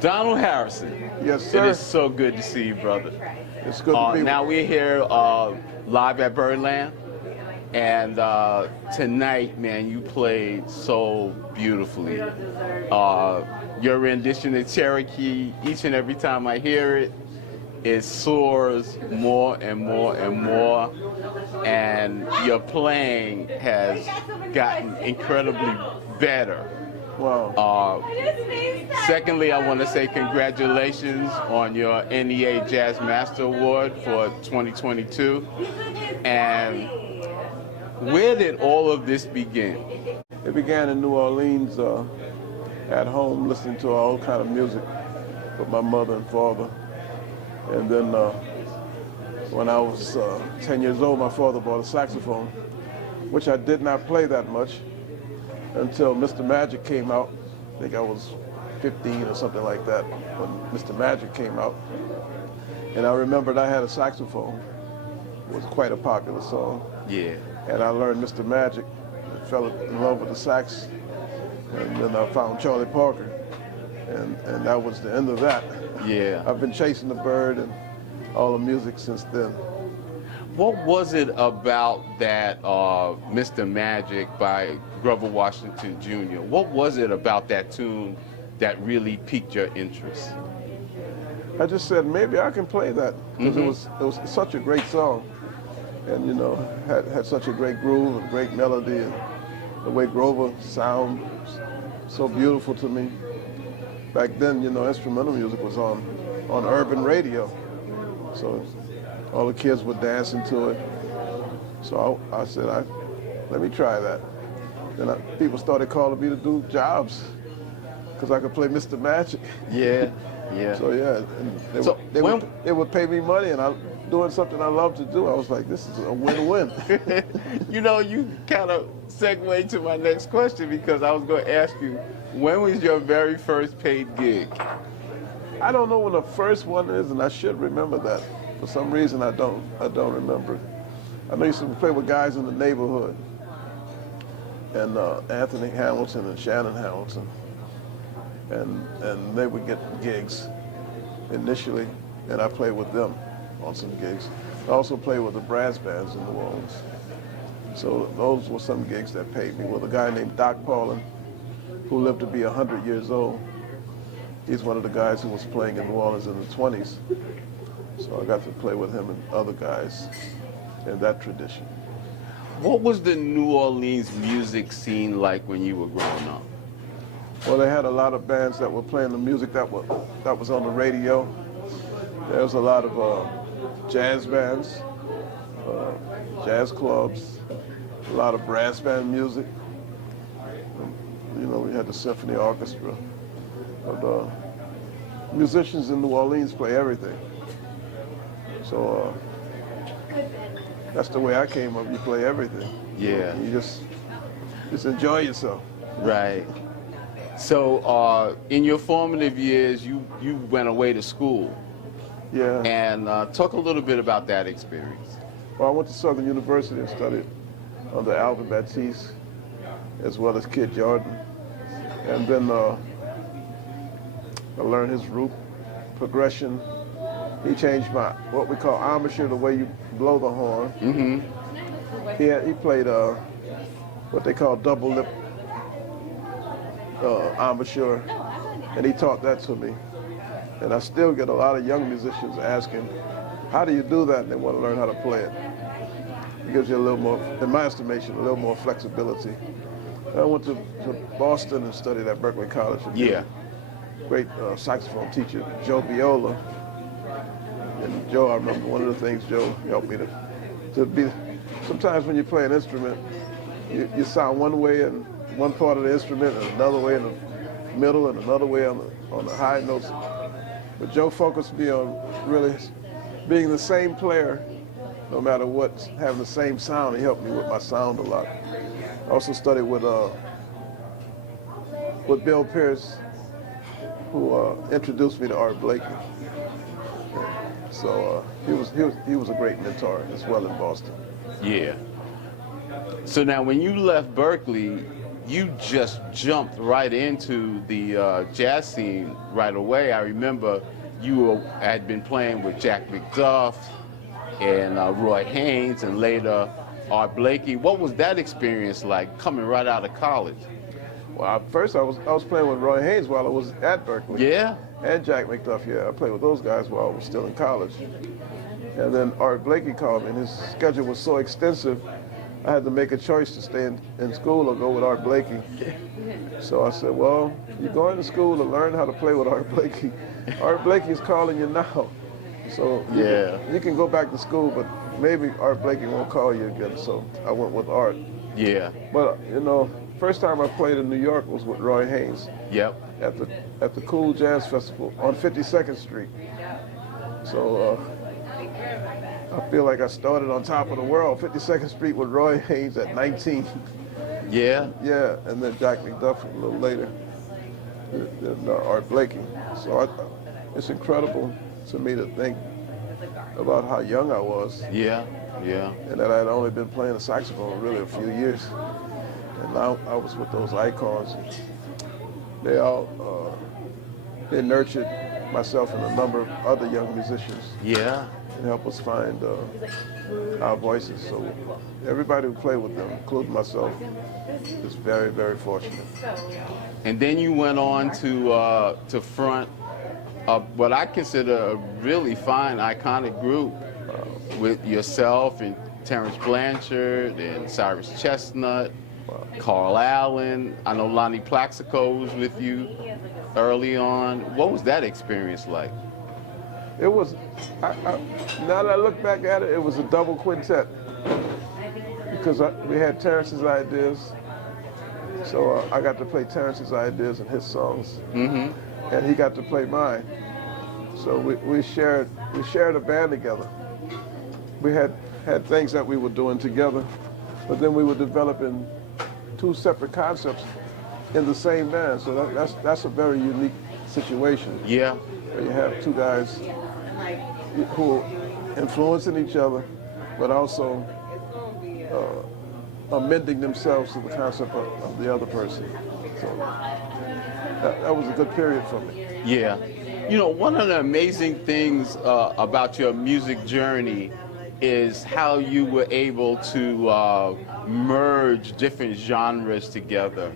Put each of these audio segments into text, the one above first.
Donald Harrison. Yes, sir. It is so good to see you, brother. It's good to be Now with we're here live at Birdland, and tonight, man, you played so beautifully. Your rendition of Cherokee, each and every time I hear it, it soars more and more and more, and your playing has gotten incredibly better. Wow. Secondly, I want to say congratulations on your NEA Jazz Master Award for 2022. And where did all of this begin? It began in New Orleans, at home, listening to all kind of music with my mother and father. And then when I was 10 years old, my father bought a saxophone, which I did not play that much until Mr. Magic came out. I think I was 15 or something like that when Mr. Magic came out. And I remembered I had a saxophone. It was quite a popular song. Yeah. And I learned Mr. Magic and fell in love with the sax. And then I found Charlie Parker. And that was the end of that. Yeah. I've been chasing the bird and all the music since then. What was it about that Mr. Magic by Grover Washington Jr.? What was it about that tune that really piqued your interest? I just said maybe I can play that because it was such a great song, and you know had such a great groove and great melody, and the way Grover sound was so beautiful to me. Back then, you know, instrumental music was on urban radio, so all the kids were dancing to it. So I said, let me try that. Then people started calling me to do jobs because I could play Mr. Magic. Yeah, yeah. So yeah, and they would pay me money, and I'm doing something I love to do. I was like, this is a win-win. You know, you kind of segued to my next question because I was going to ask you, when was your very first paid gig? I don't know when the first one is, and I should remember that. For some reason, I don't remember it. I know I used to play with guys in the neighborhood, and Anthony Hamilton and Shannon Hamilton, and they would get gigs initially, and I played with them on some gigs. I also played with the brass bands in New Orleans. So those were some gigs that paid me. With a guy named Doc Paulin, who lived to be 100 years old. He's one of the guys who was playing in New Orleans in the 20s. So I got to play with him and other guys in that tradition. What was the New Orleans music scene like when you were growing up? Well, they had a lot of bands that were playing the music that was on the radio. There was a lot of jazz bands, jazz clubs, a lot of brass band music. You know, we had the symphony orchestra. But musicians in New Orleans play everything. So that's the way I came up. You play everything. Yeah. You just enjoy yourself. Right. So in your formative years, you went away to school. Yeah. And talk a little bit about that experience. Well, I went to Southern University and studied under Alvin Batiste, as well as Kid Jordan. And then I learned his root progression. He changed my, what we call embouchure, the way you blow the horn. He played what they call double lip embouchure, and he taught that to me. And I still get a lot of young musicians asking, how do you do that? And they want to learn how to play it. It gives you a little more, in my estimation, a little more flexibility. I went to Boston and studied at Berklee College. Yeah. Great saxophone teacher, Joe Viola. And Joe, I remember one of the things Joe helped me to be, sometimes when you play an instrument, you sound one way in one part of the instrument and another way in the middle and another way on the high notes. But Joe focused me on really being the same player, no matter what, having the same sound. He helped me with my sound a lot. I also studied with Bill Pierce, who introduced me to Art Blakey. So he was a great mentor as well in Boston. Yeah. So now when you left Berklee, you just jumped right into the jazz scene right away. I remember had been playing with Jack McDuff and Roy Haynes and later Art Blakey. What was that experience like coming right out of college? Well, first I was playing with Roy Haynes while I was at Berkeley. Yeah? And Jack McDuff, yeah. I played with those guys while I was still in college. And then Art Blakey called me, and his schedule was so extensive, I had to make a choice to stay in school or go with Art Blakey. So I said, well, you're going to school to learn how to play with Art Blakey. Art Blakey's calling you now. So you can go back to school, but maybe Art Blakey won't call you again. So I went with Art. Yeah. But, you know, first time I played in New York was with Roy Haynes. Yep. At the Cool Jazz Festival on 52nd Street. So I feel like I started on top of the world. 52nd Street with Roy Haynes at 19. Yeah? Yeah, and then Jack McDuff a little later, and Art Blakey. So it's incredible to me to think about how young I was. Yeah, yeah. And that I had only been playing the saxophone really a few years. And now I was with those icons. They all, they nurtured myself and a number of other young musicians. Yeah. And help us find our voices. So everybody who played with them, including myself, is very, very fortunate. And then you went on to front what I consider a really fine, iconic group with yourself and Terrence Blanchard and Cyrus Chestnut, Carl Allen. I know Lonnie Plaxico was with you early on. What was that experience like? It was, now that I look back at it, it was a double quintet because we had Terrence's ideas. So I got to play Terrence's ideas and his songs, and he got to play mine. So we shared a band together. We had things that we were doing together, but then we were developing two separate concepts in the same band. So that's a very unique situation. Yeah. Where you have two guys who are influencing each other, but also amending themselves to the concept of the other person. So that was a good period for me. Yeah. You know, one of the amazing things about your music journey is how you were able to merge different genres together.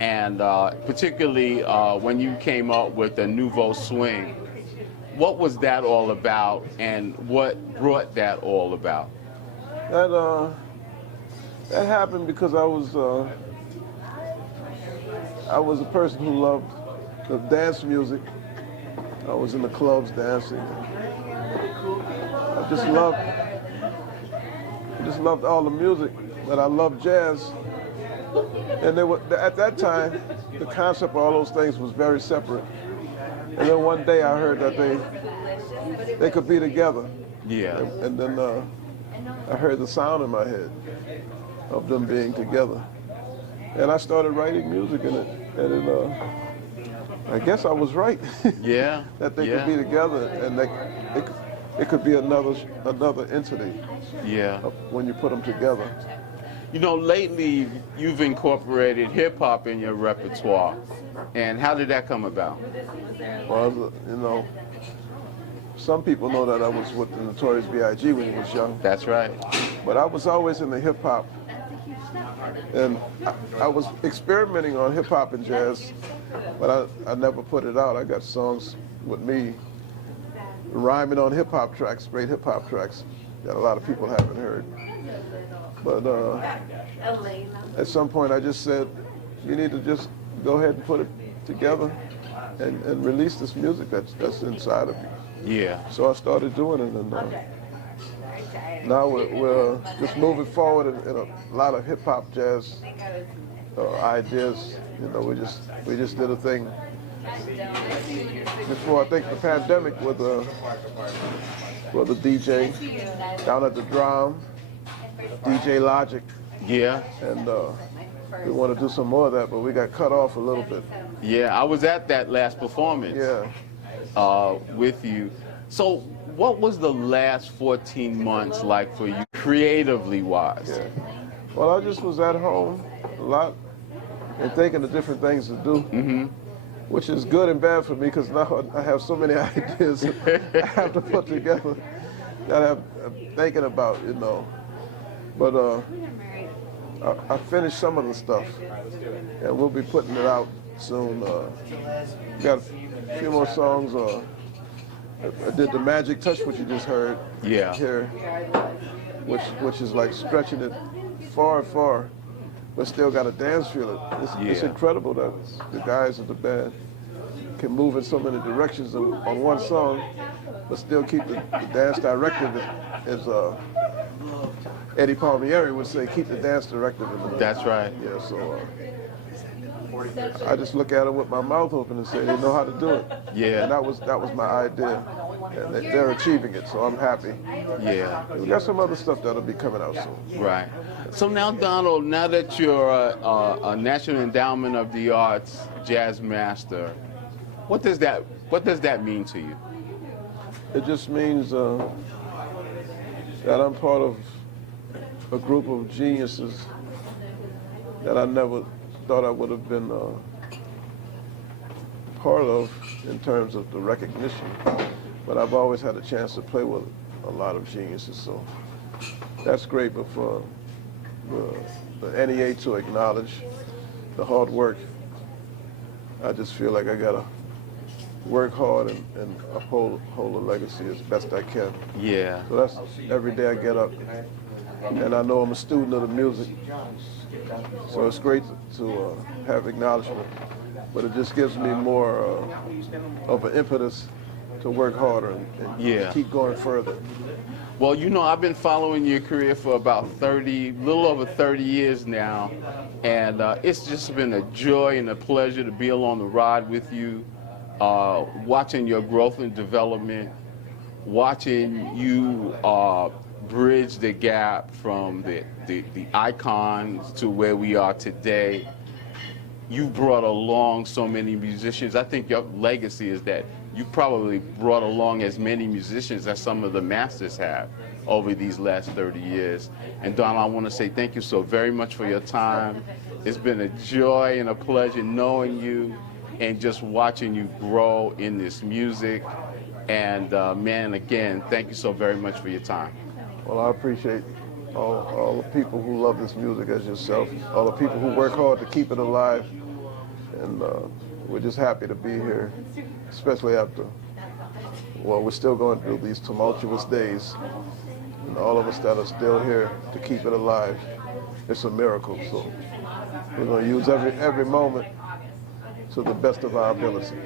And particularly when you came up with the Nouveau Swing. What was that all about, and what brought that all about? That happened because I was a person who loved the dance music. I was in the clubs dancing. I just loved all the music, but I loved jazz. And at that time, the concept of all those things was very separate. And then one day I heard that they could be together. Yeah. And then I heard the sound in my head of them being together. And I started writing music in it. And I guess I was right. Yeah. That they could be together, and it could be another entity. Yeah. When you put them together. You know, lately you've incorporated hip hop in your repertoire, and how did that come about? Well, you know, some people know that I was with the Notorious B.I.G. when he was young. That's right. But I was always in the hip hop, and I was experimenting on hip hop and jazz, but I never put it out. I got songs with me rhyming on hip hop tracks, straight hip hop tracks that a lot of people haven't heard. But at some point I just said, you need to just go ahead and put it together and release this music that's inside of you. Yeah. So I started doing it, and now we're just moving forward in a lot of hip hop jazz ideas. You know, we just did a thing before, I think, the pandemic with a DJ down at the Drum, DJ Logic. Yeah. And we want to do some more of that, but we got cut off a little bit. Yeah, I was at that last performance. Yeah. With you. So what was the last 14 months like for you, creatively wise? Yeah. Well, I just was at home a lot, and thinking of different things to do, which is good and bad for me because now I have so many ideas I have to put together that I'm thinking about, you know. But I finished some of the stuff, and we'll be putting it out soon. Got a few more songs. I did the Magic Touch, which you just heard here, which is like stretching it far, far, but still got a dance feel. It's incredible that the guys of the band can move in so many directions on one song, but still keep the dance directive, as Eddie Palmieri would say, keep the dance directive in the middle. That's right. Yeah, so I just look at them with my mouth open and say they know how to do it. Yeah. And that was my idea, and they're achieving it, so I'm happy. Yeah. We got some other stuff that'll be coming out soon. Right. So now, Donald, now that you're a National Endowment of the Arts jazz master, what does that mean to you? It just means that I'm part of a group of geniuses that I never thought I would have been part of in terms of the recognition. But I've always had a chance to play with a lot of geniuses, so that's great. But for the NEA to acknowledge the hard work, I just feel like I gotta work hard and uphold a legacy as best I can. Yeah. So that's every day I get up, and I know I'm a student of the music, so it's great to have acknowledgement, but it just gives me more of an impetus to work harder and keep going further. Well, you know, I've been following your career for about little over 30 years now, and it's just been a joy and a pleasure to be along the ride with you, watching your growth and development, watching you bridge the gap from the icons to where we are today. You brought along so many musicians. I think your legacy is that you probably brought along as many musicians as some of the masters have over these last 30 years. And Donald, I want to say thank you so very much for your time. It's been a joy and a pleasure knowing you and just watching you grow in this music. And man, again, thank you so very much for your time. Well, I appreciate all the people who love this music as yourself, all the people who work hard to keep it alive. And we're just happy to be here, especially after, well, we're still going through these tumultuous days. And all of us that are still here to keep it alive, it's a miracle. So we're going to use every moment to the best of our ability.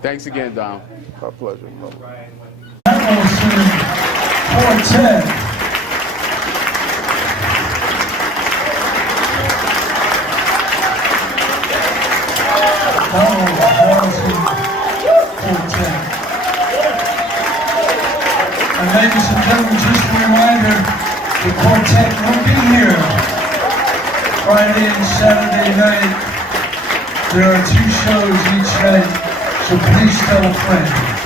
Thanks again, Donald. My pleasure. Quartet. Donald Harrison Quartet. And ladies and gentlemen, just a reminder, the quartet will be here Friday and Saturday night. There are 2 shows each night, so please tell a friend.